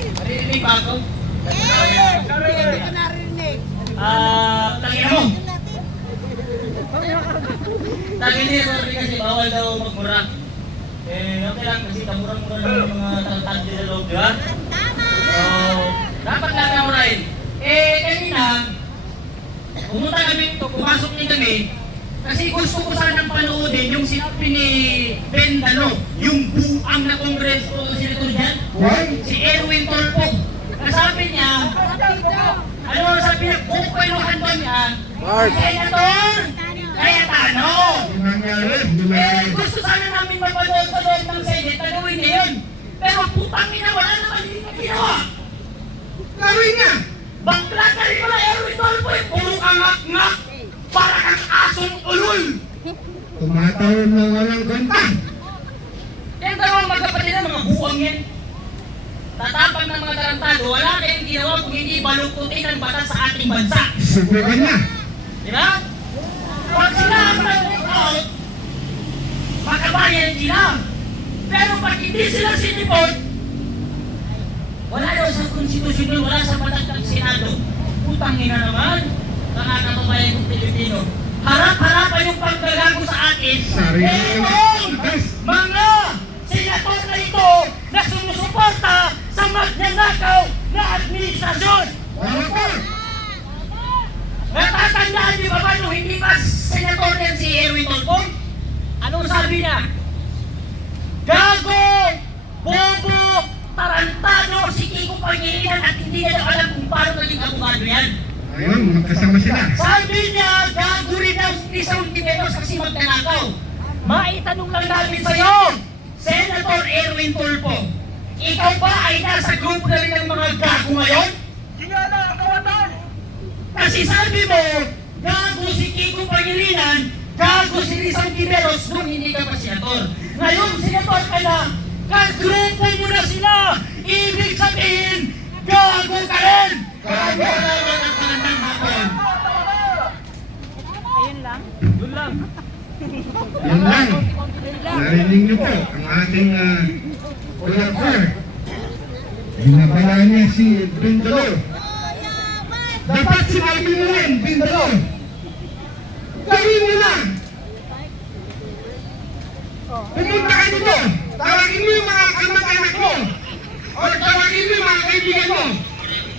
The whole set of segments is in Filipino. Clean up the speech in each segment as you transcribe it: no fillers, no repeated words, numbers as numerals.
Narinig ba ako? Hindi ko narinig. Tangin mo! Tangin niya, sorry kasi bawal daw magmura. Okay lang kasi kamurang-mura lang yung mga tangtang din sa loob, di ba? So, dapat lang namurahin. Kanina, pumunta kami, pumasok din kami, kasi gusto ko sanang panoodin yung sinabi ni Ben Dano, yung buang na kongreso, sino dyan? Si Erwin Tolpo. Nasabi niya, ano sabi niya, kukweluhan ba niya? Senator Cayetano! Gusto sana namin mapanood sa loob ng Senate na gawin niya yun. Pero putang ina, wala naman din na ginawa. Gawin niya! Bakla ka rin pala, Erwin Tolpo eh! Puro angak-ngak! Para kang asong ulol! Tumatawag na walang kwenta. Yung dalawang magkapatid na mga buwang yan. Tatapang ng mga tarantado, wala kayong ginawa kung hindi balukutin ang batas sa ating bansa. Subukan na. Di ba? Pag sila ang nag-out, makabayan sila. Pero pag hindi sila sinipot, wala daw sa konstitusyon, wala sa batas ng Senado. Putang ina naman, nakakatabayan ng Pilipino. Harap-harapan yung pagdagago sa atin. Etong mga senator na ito na sumusuporta sa magnanakaw na administrasyon. Natatandaan niyo ba nung hindi pa senator yan si Erwin Tolpo? Anong sabi niya? Gago! Bobo! Tarantado! Si Kiko Pangilinan at hindi niya alam kung paano naging abogado yan. Ayun, magkasama sila. Sabi niya, gago rin daw ni Saul Tiberos kasi magnanakaw. Maitanong lang namin sa'yo, Senator Erwin Tolpo, ikaw ba ay nasa grupo na rin ng mga gago ngayon? Kasi sabi mo, gago si Kiko Pangilinan, gago si Rizal Tiberos nung hindi ka pa senator. Ngayon, senator ka na, kagrupo mo na sila. Ibig sabihin, gago ka rin. Gago naman ang panandang hapon. Ayun lang. Yun lang. Yan lang. Narinig niyo po ang ating collaborator. Binabala niya si Bindalo. Dapat sinabi mo rin, Bindalo. Gawin mo na. Pumunta ka dito. Tawagin mo yung mga kamag-anak mo. O tawagin mo yung mga kaibigan mo.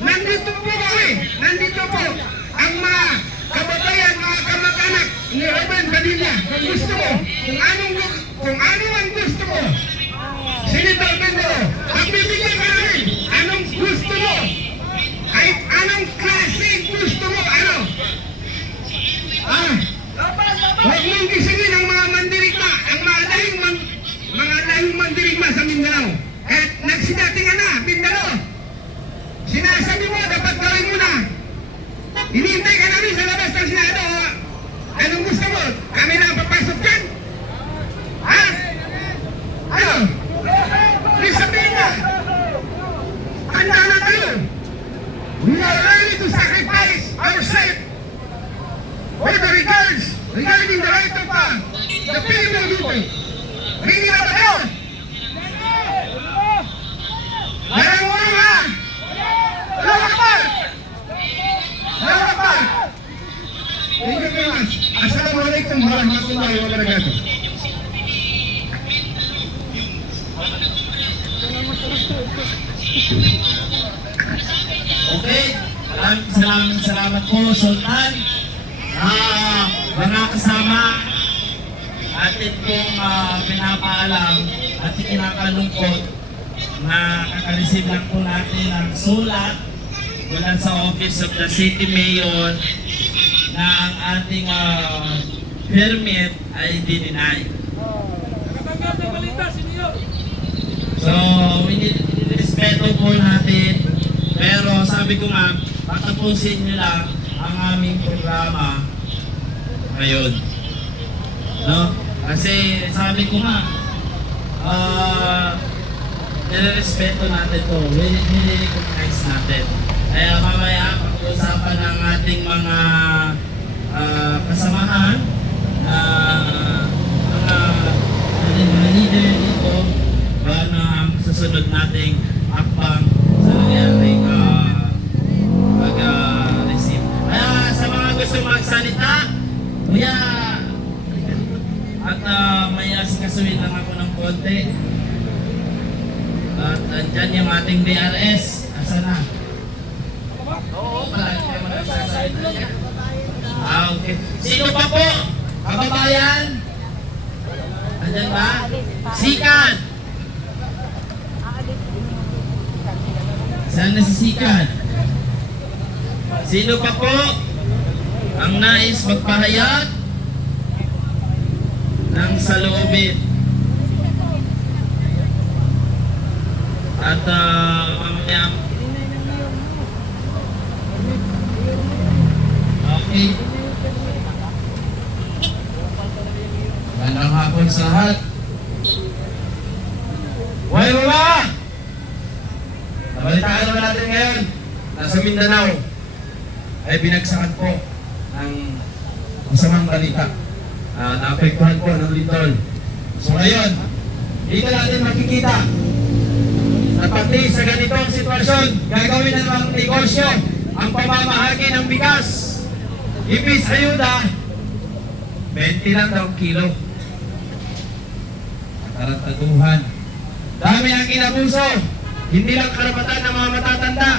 Nandito po kami. Nandito po ang mga kababayan, mga kamag-anak ni Ruben Padilla. Kung gusto mo, kung ano ang gusto mo, Senator Bindalo, pagbibigyan ka namin. Anong gusto mo? Kahit anong klase gusto mo, ano? Huwag mong gisingin ang mga mandirigma, ang mga lahing mandirigma sa Mindanao. At nagsidatingan na, Mindanao. Sinasabi mo, dapat gawin mo na. Hinihintay ka namin sa labas ng Senado. Anong gusto mo? Kami na ang papasok dyan? Ha? Ano? Please sabihin na. Handa na tayo. We are ready to sacrifice ourselves with the regards regarding the right of the Filipino people. Ready na ba tayo? Larang mo nga! Lakapal! Lakapal! Thank you very much. Assalamualaikum warahmatullahi wabarakatuh. Okay, maraming salamat po, Sultan. Mga kasama, atin pong pinapaalam at kinakalungkot na kakareceive lang po natin ang sulat mula sa Office of the City Mayor na ang ating permit ay dininay. So, respeto po natin, pero sabi ko nga, patapusin nyo lang ang aming programa ngayon. No? Kasi sabi ko nga, nire-respeto natin to, nire-recognize natin. Kaya mamaya, pag-uusapan ng ating mga kasamahan, mga leader dito, ba na ang susunod nating akbang sa ating DRS. Asa na? Oo, palagi kayo magsasalita. Okay. Sino pa po? Kababayan? Andyan ba? Sikat! Saan na si Sikat? Sino pa po ang nais magpahayag ng saloobin? At mamaya. Okay. Magandang hapon sa lahat. Buhay mo ba? Nabalitaan naman natin ngayon na sa Mindanao ay binagsakan po ng masamang balita. Naapektuhan po ng lindol. So ngayon, dito natin makikita na pati sa ganitong sitwasyon, gagawin na namang negosyo ang pamamahagi ng bigas. Ibis ayuda, 20 lang daw kilo. Katarataduhan. Dami ang inabuso. Hindi lang karapatan ng mga matatanda,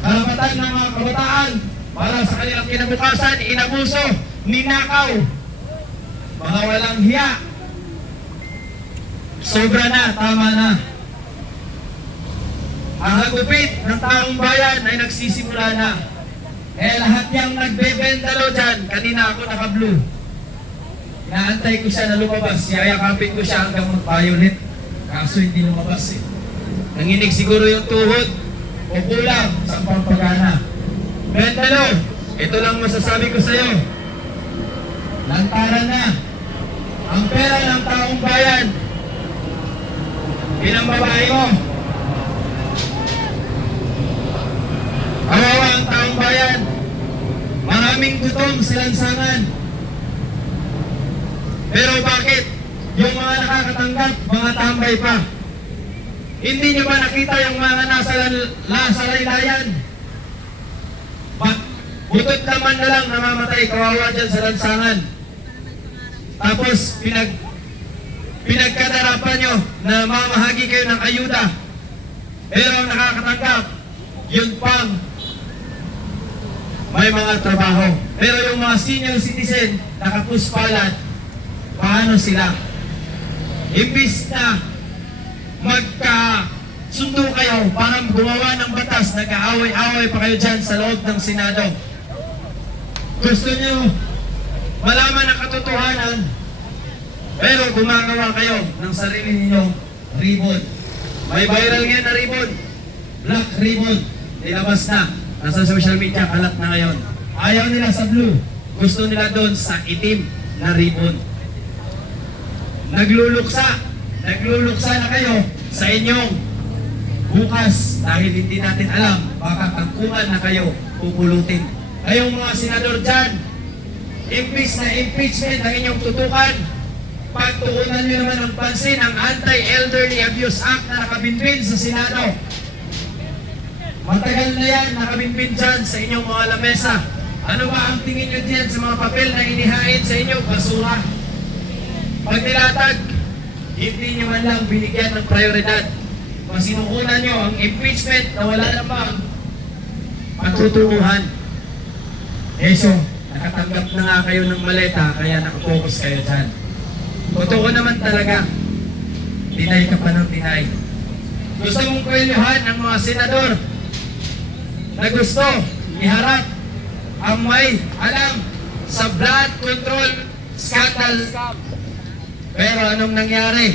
karapatan ng mga kabataan para sa kanilang kinabukasan, inabuso, ninakaw, mga walang hiya. Sobra na, tama na. Ang hagupit ng taong bayan ay nagsisimula na. Lahat yung nagbebentalo dyan, kanina ako naka-blue. Inaantay ko siya na lumabas, yayakapin ko siya hanggang mag-violet. Kaso hindi lumabas eh. Nanginig siguro yung tuhod o kulang sa pampagana. Bentalo, ito lang masasabi ko sa iyo. Lantaran na ang pera ng taong bayan. Bilang babae mo, kawawa ang taong bayan. Maraming gutom silansangan. Pero bakit yung mga nakakatanggap, mga tambay pa? Hindi nyo ba nakita yung mga nasa laylayan? Butot naman na lang namamatay, kawawa dyan sa lansangan. Tapos pinagkadarapan nyo na mamahagi kayo ng ayuda. Pero ang nakakatanggap, yun pang may mga trabaho. Pero yung mga senior citizen, nakapuspalan, paano sila? Imbis na magkasundo kayo para gumawa ng batas, nag-aaway-aaway pa kayo dyan sa loob ng Senado. Gusto nyo malaman ang katotohanan, pero gumagawa kayo ng sarili ninyong ribbon. May viral ngayon na ribbon, black ribbon, nilabas na. Nasa social media, kalat na ngayon. Ayaw nila sa blue, gusto nila doon sa itim na ribbon. Nagluluksa na kayo sa inyong bukas dahil hindi natin alam, baka kagkuman na kayo pupulutin. Kayong mga senador dyan, imbis na impeachment ang inyong tutukan, pagtuunan nyo naman ng pansin ang Anti-Elderly Abuse Act na nakabinbin sa Senado. Matagal na yan nakabinbin dyan sa inyong mga lamesa. Ano ba ang tingin nyo dyan sa mga papel na inihain sa inyo? Basura. Pag nilatag, hindi nyo man lang binigyan ng prioridad. Masinukunan nyo ang impeachment na wala namang patutunguhan. So, nakatanggap na nga kayo ng maleta, kaya nakafocus kayo dyan. Totoo naman talaga, tinay ka pa ng tinay. Gusto mong kwelyohan ang mga senador na gusto iharap ang may alam sa blood control scandal. Pero anong nangyari?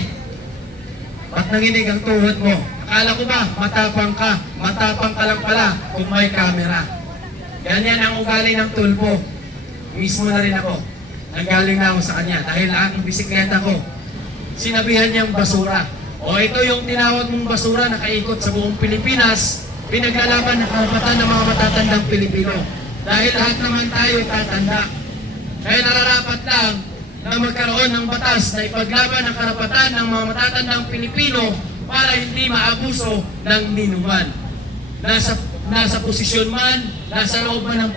Ba't nanginig ang tuhod mo? Akala ko ba matapang ka lang pala kung may camera. Ganyan ang ugali ng tulpo. Mismo na rin ako. Nanggaling na ako sa kanya dahil ang bisikleta ko, sinabihan niyang basura. O ito yung tinawag mong basura na kaikot sa buong Pilipinas, pinaglalaban ng karapatan ng mga matatandang Pilipino. Dahil lahat naman tayo tatanda. Kaya nararapat lang na magkaroon ng batas na ipaglaban ang karapatan ng mga matatandang Pilipino para hindi maabuso ng ninuman. Nasa posisyon man, nasa loob man ng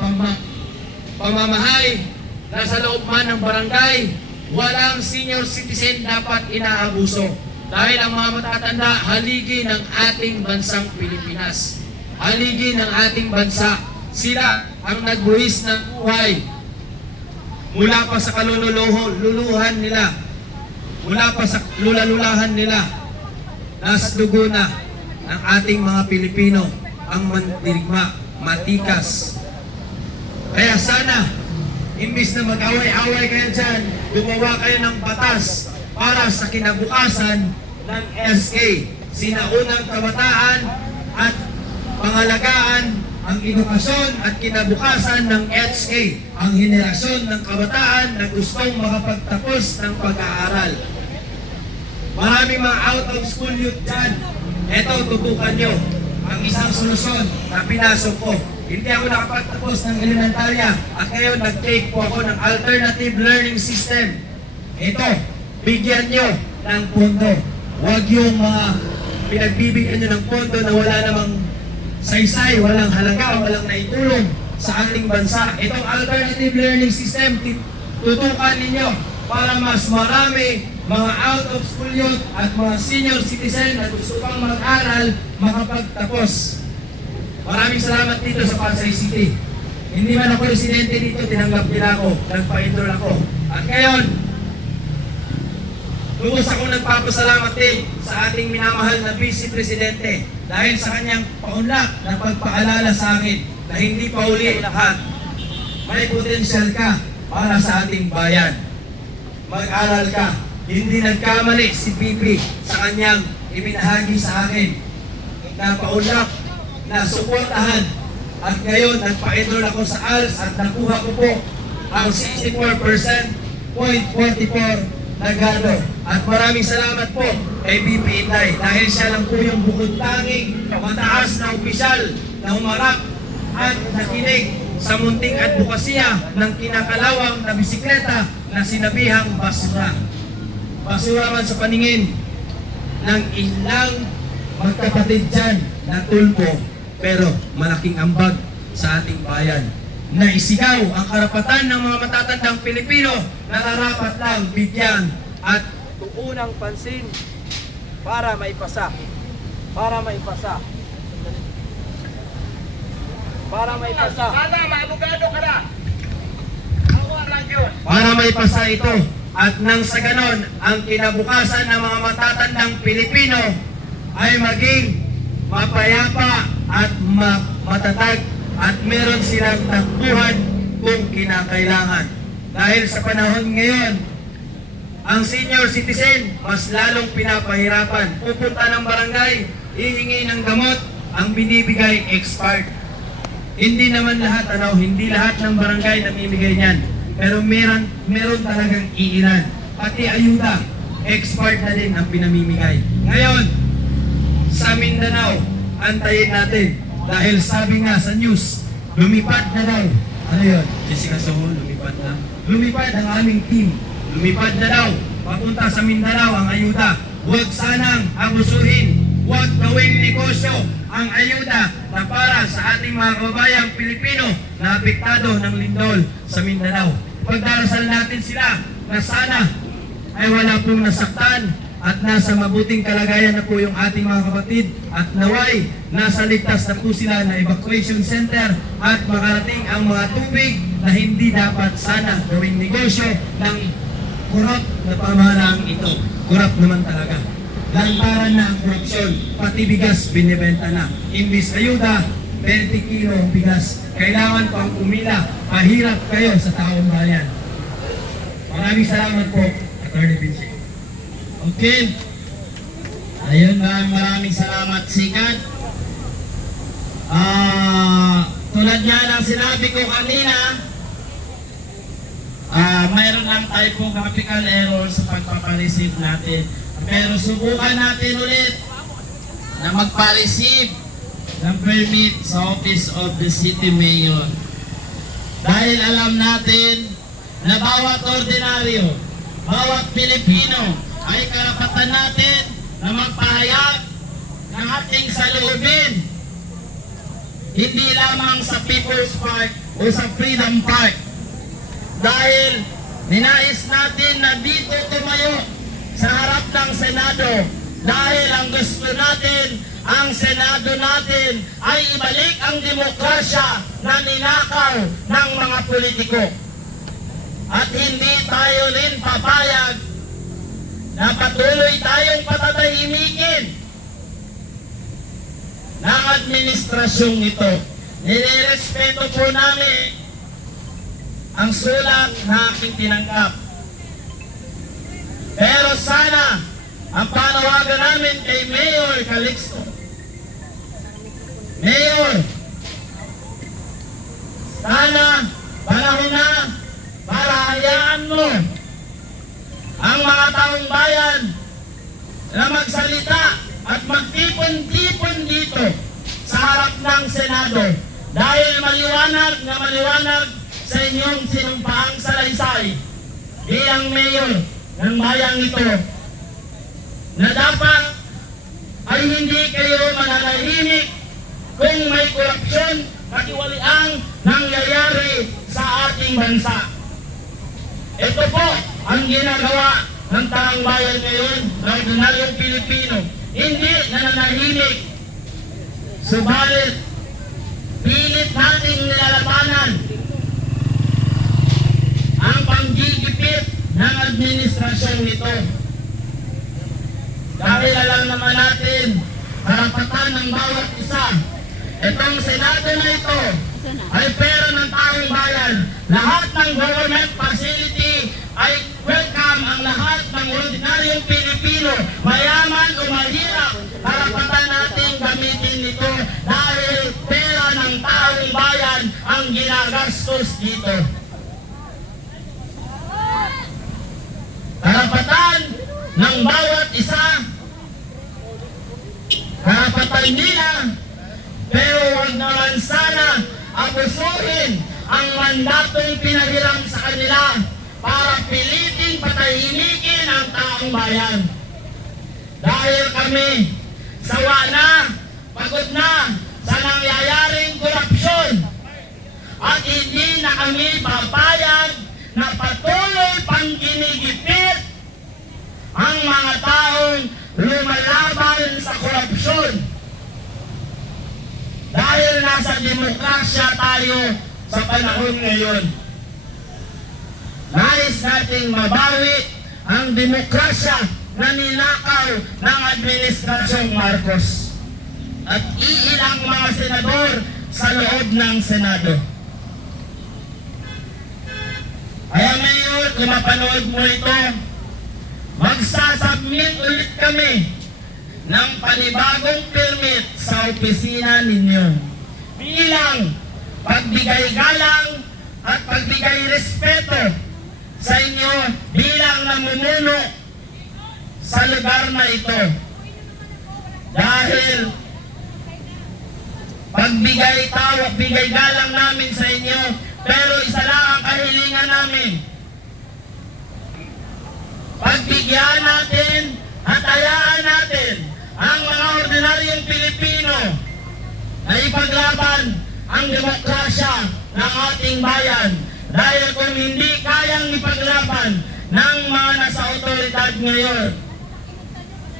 pamamahay, nasa loob man ng barangay, walang senior citizen dapat inaabuso. Dahil ang mga matatanda, haligi ng ating bansang Pilipinas. Haligi ng ating bansa. Sila ang nagbuhis ng buhay. Mula pa sa kalululuhan nila, mula pa sa lulalulahan nila, nasa dugo na ng ating mga Pilipino ang mandirigma, matikas. Kaya sana, imbis na mag-away-away kayo dyan, gumawa kayo ng batas para sa kinabukasan ng SK. Sinaunang kabataan at pangalagaan ang edukasyon at kinabukasan ng SK, ang henerasyon ng kabataan na gustong makapagtapos ng pag-aaral. Maraming mga out of school youth dyan. Ito, tutukan nyo ang isang solusyon na pinasok ko. Hindi ako nakapagtapos ng elementarya at ngayon nag-take po ako ng alternative learning system. Ito, bigyan nyo ng pondo. Huwag yung mga pinagbibigyan nyo ng pondo na wala namang saysay, walang halaga, walang naitulong sa ating bansa. Itong alternative learning system, tutukan ninyo para mas marami mga out of school youth at mga senior citizen na gusto pang mag-aral, makapagtapos. Maraming salamat dito sa Pasay City. Hindi man ako residente dito, tinanggap nila ako, nagpa-enroll ako. At ngayon, lubos akong nagpapasalamat din sa ating minamahal na Vice Presidente dahil sa kanyang paunlak na pagpaalala sa akin na hindi pa uli lahat. May potensyal ka para sa ating bayan. Mag-aral ka. Hindi nagkamali si Bibi sa kanyang ibinahagi sa akin na paunlak na suportahan. At ngayon, nagpa-enroll ako sa ALS at nakuha ko po ang 64.44 na grado. At maraming salamat po kay BP Inday dahil siya lang po yung bukod tanging mataas na opisyal na humarap at nakinig sa munting advokasya ng kinakalawang na bisikleta na sinabihang basura. Basura man sa paningin ng ilang magkapatid dyan na tulpo, pero malaking ambag sa ating bayan. Naisigaw ang karapatan ng mga matatandang Pilipino na narapat lang bigyan at tuunang pansin para maipasa. Para maipasa. Sana maabogado ka na. Awa lang yun. Para maipasa ito. At nang sa ganon, ang kinabukasan ng mga matatandang Pilipino ay maging mapayapa at matatag at meron silang takbuhan kung kinakailangan. Dahil sa panahon ngayon, ang senior citizen mas lalong pinapahirapan. Pupunta ng barangay, hihingi ng gamot, ang binibigay expired. Hindi naman lahat, hindi lahat ng barangay namimigay niyan. Pero meron talagang iilan. Pati ayuda, expired na din ang pinamimigay. Ngayon, sa Mindanao, antayin natin. Dahil sabi nga sa news, lumipad na daw. Ano yun? Jessica Soho, lumipad na. Lumipad ang aming team. Lumipad na daw. Papunta sa Mindanao ang ayuda. Huwag sanang abusuhin. Huwag gawing negosyo ang ayuda na para sa ating mga kababayang Pilipino na apektado ng lindol sa Mindanao. Pagdarasal natin sila na sana ay wala pong nasaktan at nasa mabuting kalagayan na po yung ating mga kapatid at naway nasa ligtas na po sila na evacuation center at makarating ang mga tubig na hindi dapat sana gawing negosyo ng korap na pamahalaang ito. Korap naman talaga. Lantaran na ang korupsyon, pati bigas binibenta na. Imbis ayuda, 20 kilo ang bigas. Kailangan pang umila, pahirap kayo sa taong bayan. Maraming salamat po, Atty. Vinci. Okay. Ayun lang, maraming salamat, Sikat. Tulad nga ng sinabi ko kanina, mayroon lang tayo pong graphical error sa pagpapareceive natin. Pero subukan natin ulit na magpa-receive ng permit sa Office of the City Mayor. Dahil alam natin na bawat ordinaryo, bawat Pilipino ay karapatan natin na magpahayag ng ating saloobin. Hindi lamang sa People's Park o sa Freedom Park. Dahil ninais natin na dito tumayo sa harap ng Senado dahil ang gusto natin, ang Senado natin ay ibalik ang demokrasya na ninakaw ng mga politiko. At hindi tayo rin papayag na patuloy tayong patatahimikin ng administrasyong ito. Nirerespeto po namin ang sulat na aking tinanggap. Pero sana, ang panawagan namin kay Mayor Calixto, Mayor, sana panahon na para hayaan mo ang mga taong bayan na magsalita at magtipon-tipon dito sa harap ng Senado dahil maliwanag na maliwanag sa inyong sinumpaang salaysay bilang mayor ng bayang ito na dapat ay hindi kayo mananahimik kung may korupsyon at iwaliang nangyayari sa ating bansa. Ito po ang ginagawa ng taong bayan ngayon ng ordinaryong Pilipino. Hindi nananahimik. Subalit, pilit nating nilalabanan ang panggigipit ng administrasyong ito. Dahil alam naman natin, karapatan ng bawat isa. Itong Senado na ito ay pera ng taong bayan. Lahat ng government facility ay welcome ang lahat ng ordinaryong Pilipino, mayaman o mahirap. Karapatan nating gamitin ito dahil pera ng taong bayan ang ginagastos dito. Karapatan ng bawat isa, karapatan nila, pero huwag naman sana abusuhin ang mandatong pinahiram sa kanila para piliting patahimikin ang taong bayan. Dahil kami, sawa na, pagod na sa nangyayaring korupsyon at hindi na kami papayag na patuloy pang ginigipit ang mga taong lumalaban sa korupsyon. Dahil nasa demokrasya tayo sa panahon ngayon. Nais nating mabawi ang demokrasya na ninakaw ng Administrasyong Marcos at iilang mga senador sa loob ng Senado. Kaya Mayor, kung mapanood mo ito, magsasubmit ulit kami ng panibagong permit sa opisina ninyo bilang pagbigay galang at pagbigay respeto sa inyo bilang namumuno sa lugar na ito. Dahil bigay galang namin sa inyo, pero isa lang ang kahilingan namin. Pagbigyan natin at hayaan natin ang mga ordinaryong Pilipino na ipaglaban ang demokrasya ng ating bayan. Dahil kung hindi kayang ipaglaban ng mga nasa otoridad ngayon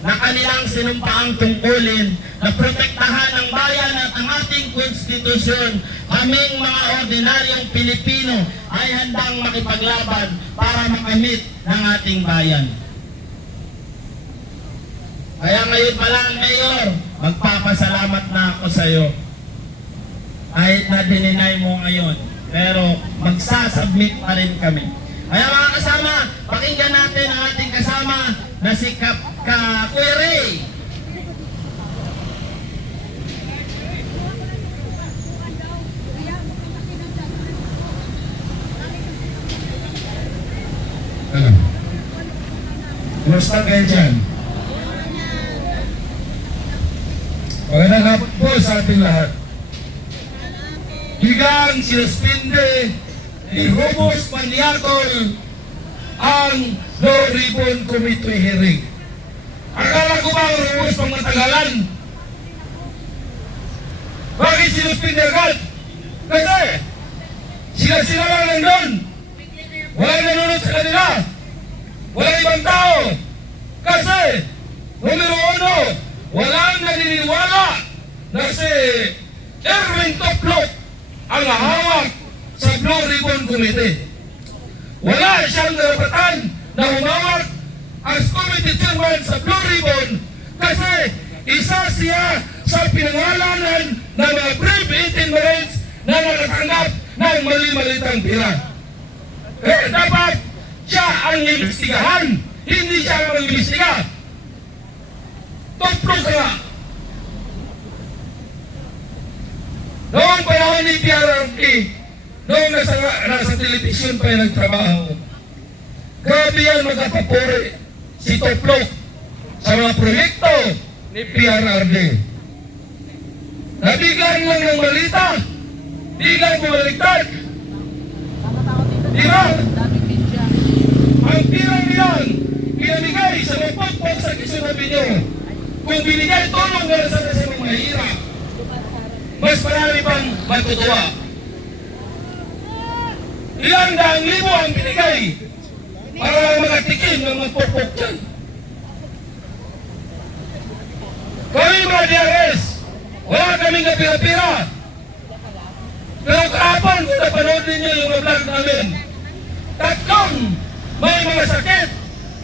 na kanilang sinumpaang tungkulin na protektahan ang bayan at ang ating konstitusyon, kaming mga ordinaryong Pilipino ay handang makipaglaban para makamit ng ating bayan. Kaya ngayon pa lang, Mayor, magpapasalamat na ako sa iyo. Kahit na dininay mo ngayon, pero magsasubmit pa rin kami. Kaya mga kasama, pakinggan natin ang ating kasama na si Kuya Ray. Kumusta kayo dyan? Magandang hapon po sa ating lahat. Bigang sinuspinde ni Ramos Maniacol ang Law Ribbon Committee hearing. Akala ko ba ang Ramos pang matagalan? Bakit sinuspinde agad? Kasi sila lang nandun. Walang nanunod sa kanila. Walang ibang tao. Kasi Numero 1, walang naniniwala na si Erwin Toplok ang hawak sa Blue Ribbon Committee. Wala siyang karapatan na humawak as committee chairman sa Blue Ribbon kasi isa siya sa pinangalanan ng mga brave 18 Marines na nakatanggap ng mali-malitang pira. Kaya dapat siya ang imbestigahan, hindi siya ang mag-imbestiga. Toplok ka! Noong panahon ni PRRD, noong nasa television pa yung nagtrabaho, grabe yan magkapapuri si Toplok sa mga proyekto ni PRRD. Nabigyan lang ng balita, biglang bumaliktad. Di ba? Ang pirang niyan, pinamigay sa mga pagpag sa kisunabi nyo. Kung binigay tulong na sa mga mahirap, mas marami pang matutuwa. Ilang daang libo ang binigay para lang makatikim ng mga pagpag dyan. Kami mga DRS, wala kaming kapira-pira. Pero kahapon, kung napanood ninyo yung vlog namin, tatlong may mga sakit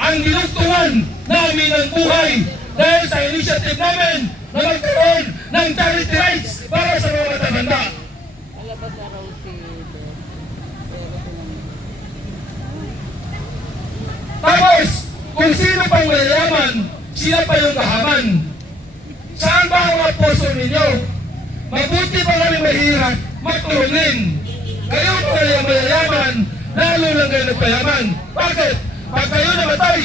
ang dinugtungan namin ng buhay dahil sa initiative namin na magkaroon ng charity rights para sa mga matatanda. Tapos, kung sino pang mayayaman, sila pa yung kahaman. Saan ba ang mga puso ninyo? Mabuti pa kami mahirap, magtulungin. Kayo mga mayayaman, lalo lang kayo nagpayaman. Bakit? Pag kayo namatay,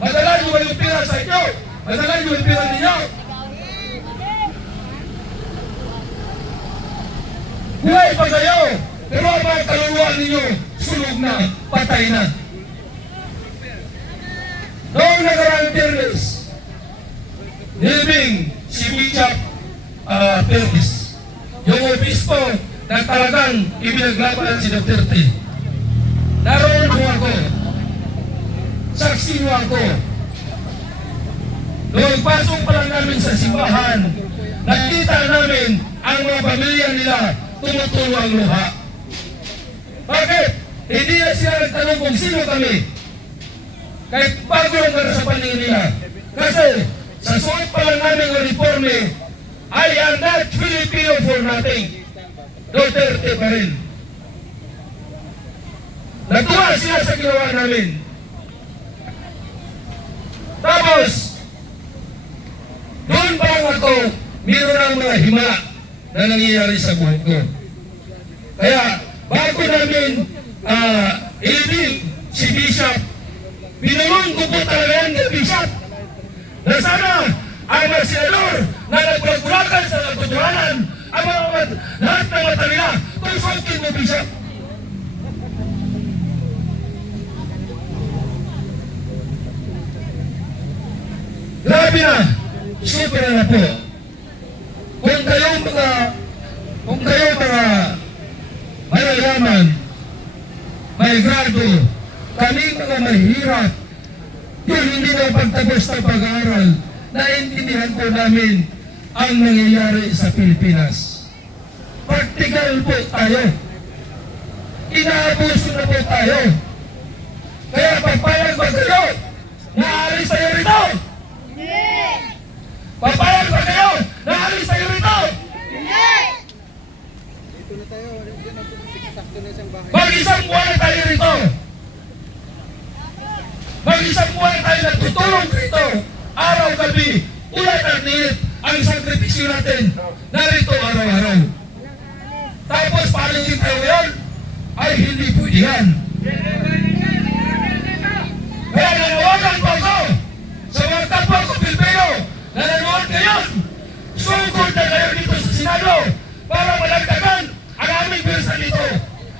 madala nyo ba yung pira sa inyo? Madala nyo yung pira ninyo? Buhay pa kayo, pero ang mga kaluluwa ninyo, sunog na, patay na. Noong nakarang Biyernes, nilibing si Bishop Perez, yung obispo na talagang ibinaglaban si Duterte. Naroon ko ako, saksi mo ako. Noong pasok pa lang namin sa simbahan, nakita namin ang mga pamilya nila tumutulo ang luha. Bakit? Hindi na sila nagtanong kung sino kami. Kahit bago lang para sa paningin nila. Kasi sa suot pa lang namin ng uniforme, I am not Filipino for nothing. Duterte pa rin. Natuwa sila sa ginawa namin. Tapos, doon pa lang ako, mayroon ang mga himala na nangyayari sa buhay ko. Kaya, bago namin ilibing si Bishop, binulong ko po talaga yan kay Bishop na sana ang mga senador na nagpagulakan sa nagtutuhanan ang mga lahat ng mata nila tusokin mo, Bishop. Grabe na, super na po. Kung kayo mga mayayaman, may grado, kami mga mahirap, yung hindi na pagtapos ng pag-aaral, naintindihan po namin ang nangyayari sa Pilipinas. Practical po tayo. Inaabuso na po tayo. Kaya pagpayag ba kayo? Naalis tayo rito! Papayag ba kayo? Naalis tayo rito! Mag-isang buwan na tayo rito! Mag-isang buwan tayo nagtutulong rito. Araw-gabi, ulat at nilit ang sakripisyo natin narito araw-araw. Tapos paalisin tayo ngayon, ay hindi pwede yan. Kaya nanawagan po ako sa mga kapwa ko Pilipino na nanonood ngayon. Sugod na kayo dito sa Senado para malagdagan ang aming birsa dito.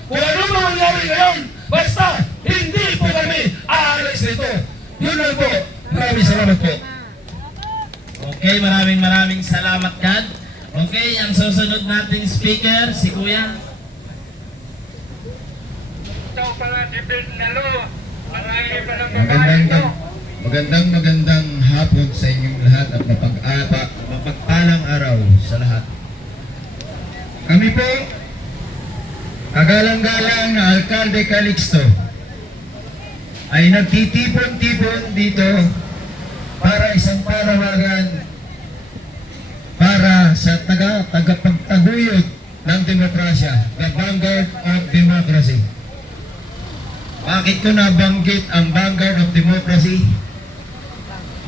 Kung ano mangyari ngayon, basta hindi po kami aalis dito. Yun lang po. Maraming salamat po. Okay, maraming salamat, God. Okay, ang susunod nating speaker, si Kuya. Magandang hapon sa inyong lahat at mapagpalang araw sa lahat. Kami po, kagalang-galang na Alcalde Calixto, ay nagtitipon-tipon dito para isang parawagan para sa tagapagtaguyod ng demokrasya, the vanguard of democracy. Bakit ko nabanggit ang vanguard of democracy?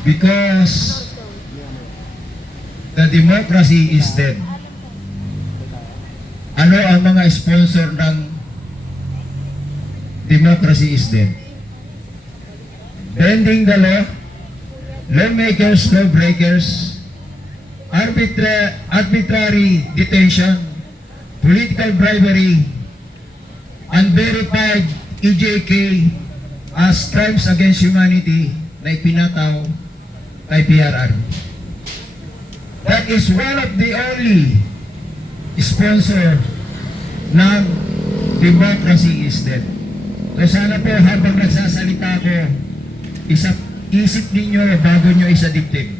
Because the democracy is dead. Ano ang mga sponsor ng democracy is dead? Bending the law, lawmakers, lawbreakers, arbitrary detention, political bribery, unverified EJK as crimes against humanity na ipinataw kay PRR. That is one of the only sponsor ng democracy is dead. So sana po habang nagsasalita ko, isip ninyo bago nyo isadibdib.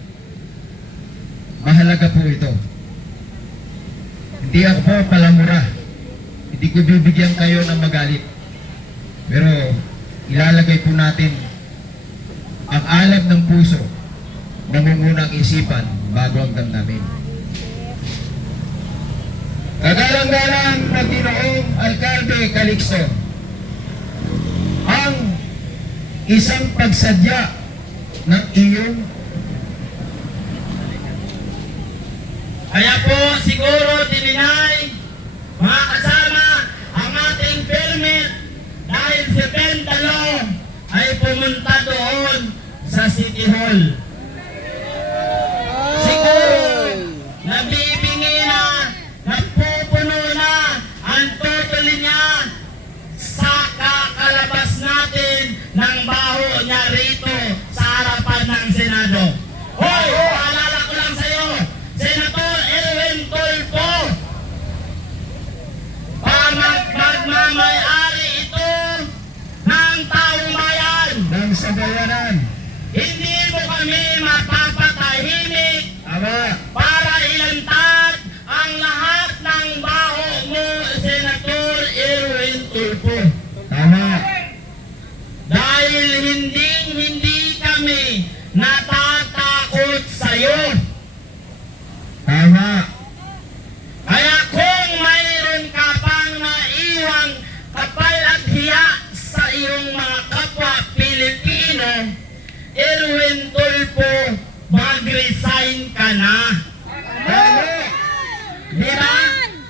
Mahalaga po ito. Hindi ako po palamura. Hindi ko bibigyan kayo ng magalit. Pero ilalagay po natin ang alab ng puso, nangungunang isipan bago ang damdamin. Kagalang-galang na Ginoong Alcalde Calixto, ang isang pagsadya ng iyong Kaya po siguro dininay, mga kasama, ang ating permit dahil si Pentalo ay pumunta doon sa City Hall. Siguro nabibingi na, napupuno na ang totally niya sa kakalabas natin ng baho niya rito sa harapan ng Senado. Hoy, paalala ko lang sa'yo, Senator Erwin Tulfo, magmamayari ito ng taong bayan. ng sabayanan. Hindi mo kami mapapatahimik Ama, para ilantad ang lahat ng baho mo, Senator Erwin Tulfo. tama. Dahil hindi kami natatakot sa'yo. Tama. Kaya kung mayroon ka pang naiwang kapal at hiya sa iyong mga kapwa Pilipino, Erwin Tulfo, mag-resign ka na. Tama. Di ba?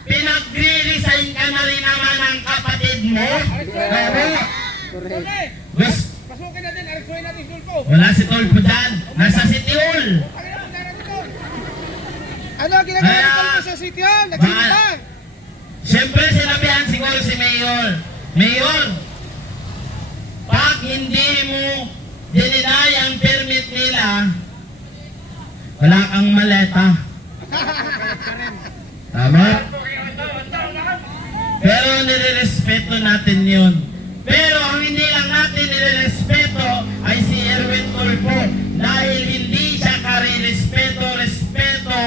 Pinag-resign ka na rin naman ng kapatid mo. Tama. Gusto, Pasukin natin, arisuin natin Tulfo. wala si Tulfo dyan. Nasa City Hall. Ano ang ginagawa Kaya- ng Tulfo sa City Hall? Nagsimula. Siyempre sinabihan siguro si Mayor, Mayor, pag hindi mo dininay ang permit nila, wala kang maleta. Tama. Pero nirerespeto natin yun. Pero ang hindi lang natin nirerespeto ay si Erwin Tulfo dahil hindi siya respeto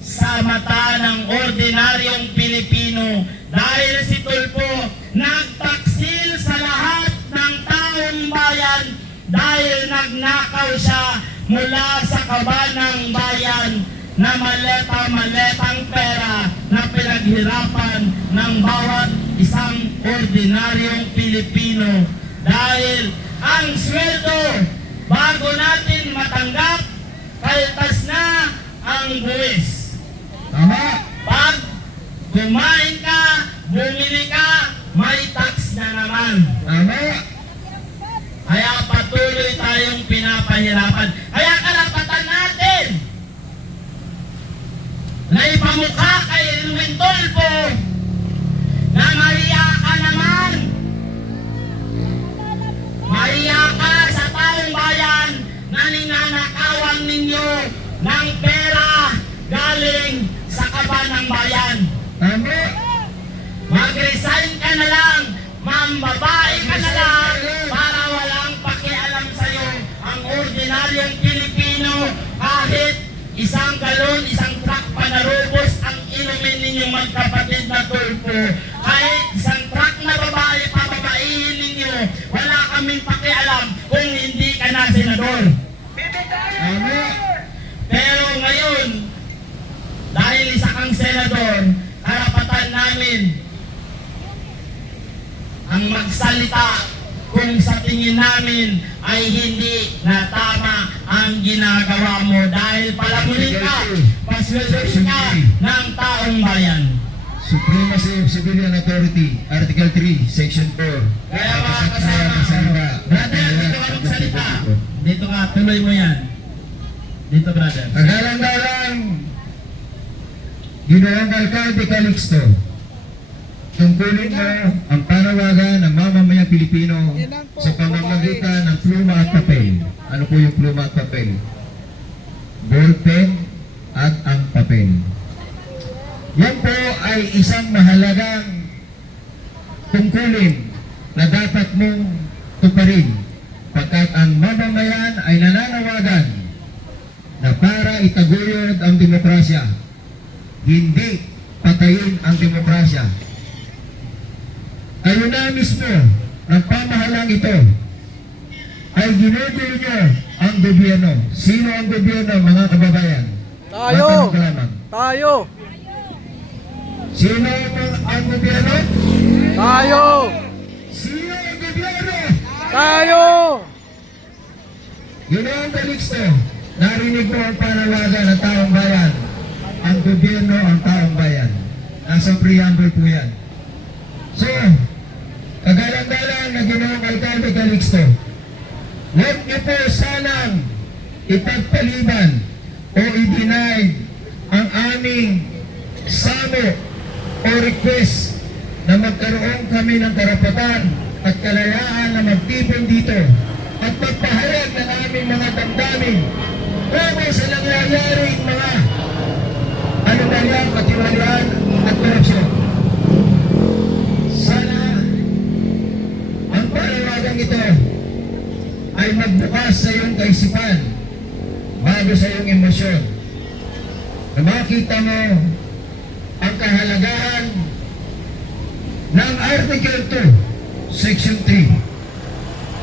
sa mata ng ordinaryong Pilipino. Dahil si Tulfo nagtaksil sa lahat ng taong bayan dahil nagnakaw siya mula sa kabanang bayan na maleta-maletang pera na pinaghirapan ng bawat isang ordinaryong Pilipino. Dahil ang sweldo bago natin matanggap, kaltas na ang buwis. Tama. Pag kumain ka, bumili ka, may tax na naman. Tama. Kaya patuloy tayong pinapahirapan. Kaya karapatan natin na ipamukha kay Erwin Tulfo na mahiya ka naman. Mahiya ka sa taong bayan na ninanakawan ninyo ng pera galing sa kabanang bayan. Tama. Mag-resign ka na lang, mambabae ka na lang para walang pakialam sa'yo ang ordinaryong Pilipino. ninyong magkapatid na tulpo, kahit isang truck na babae, pababaihin ninyo, wala kaming pakialam kung hindi ka na senador. Tama. Pero ngayon, dahil isa kang senador, karapatan namin ang magsalita kung sa tingin namin ay hindi na tama ang ginagawa mo dahil palamunin ka, pasweldohin ka ng taong bayan. Supremacy of Civilian Authority, Article 3, Section 4. Kaya mga kasama, brother, dito ka magsalita. Dito ka, tuloy mo yan. Dito, brother. Kagalang-galang, Ginoong Alcalde Calixto, tungkulin mo ang panawagan ng mamamayang Pilipino sa pamamagitan ng pluma at papel. Ano po yung pluma at papel? Ballpen at ang papel. Yan po ay isang mahalagang tungkulin na dapat mong tuparin pagkat ang mamamayan ay nananawagan na para itaguyod ang demokrasya, hindi patayin ang demokrasya. Kayo na mismo ng pamahalang ito ay ginugulo nyo ang gobyerno. Sino ang gobyerno, mga kababayan? Tayo! Matanong ka lamang. Tayo! Sino ang gobyerno? Tayo! Sino ang gobyerno? Tayo! Ginoong Calixto, narinig mo ang panawagan ng taong bayan. Ang gobyerno ang taong bayan. Nasa preamble po yan. So, kagalang-galang na Ginoong Alcalde Calixto, huwag niyo po sanang ipagpaliban o i-deny ang aming samo o request na magkaroon kami ng karapatan at kalayaan na magtipon dito at magpahayag ng aming mga damdamin tungkol sa nangyayaring mga anomalyang katiwalian at korupsyon. Sana ang panawagang ito ay magbukas sa iyong kaisipan bago sa iyong emosyon na makita mo ang kahalagahan ng Article 2, Section 3,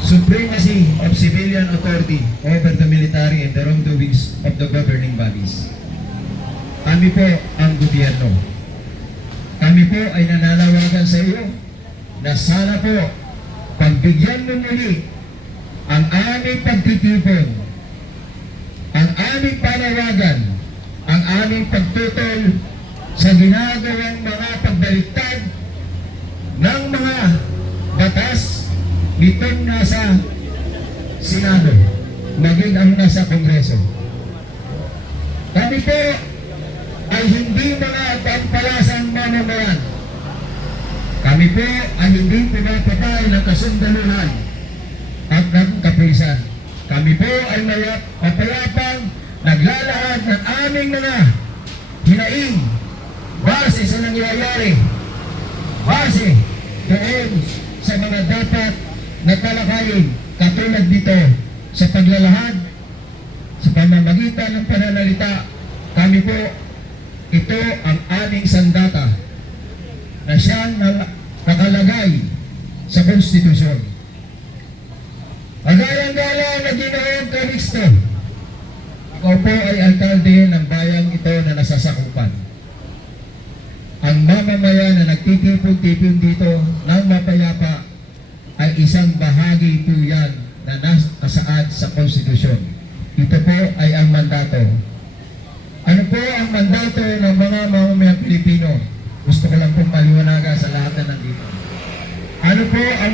Supremacy of Civilian Authority over the military and the wrongdoings of the governing bodies. Kami po ang gobyerno. Kami po ay nananawagan sa iyo na sana po pagbigyan mo muli ang aming pagtitipon, ang aming panawagan, ang aming pagtutol sa ginagawang mga pagbaliktad ng mga batas nitong nasa Senado, maging ang nasa Kongreso. Kami po ay hindi mga pampalasang mamamayan. Kami po ay hindi pinapatay ng kasundaluhan at ng kapulisan. Kami po ay mapayapang naglalahad ng aming mga hinaing base sa nangyayari, base doon sa mga dapat na talakayin katulad dito sa paglalahad sa pamamagitan ng pananalita. Kami po, ito ang aming sandata na siyang nakalagay sa konstitusyon. Agalang-galang na Ginoong Calixto, ako po ay alkalde ng bayang ito na nasasakupan. Ang mamamayan na nagtitipon-tipon dito ng mapayapa ay isang bahagi po yan na nakasaad sa konstitusyon. Ito po ay ang mandato. Ano po ang mandato ng mga mamamayang Pilipino? Gusto ko lang pong maliwanagan sa lahat na nandito. Ano po ang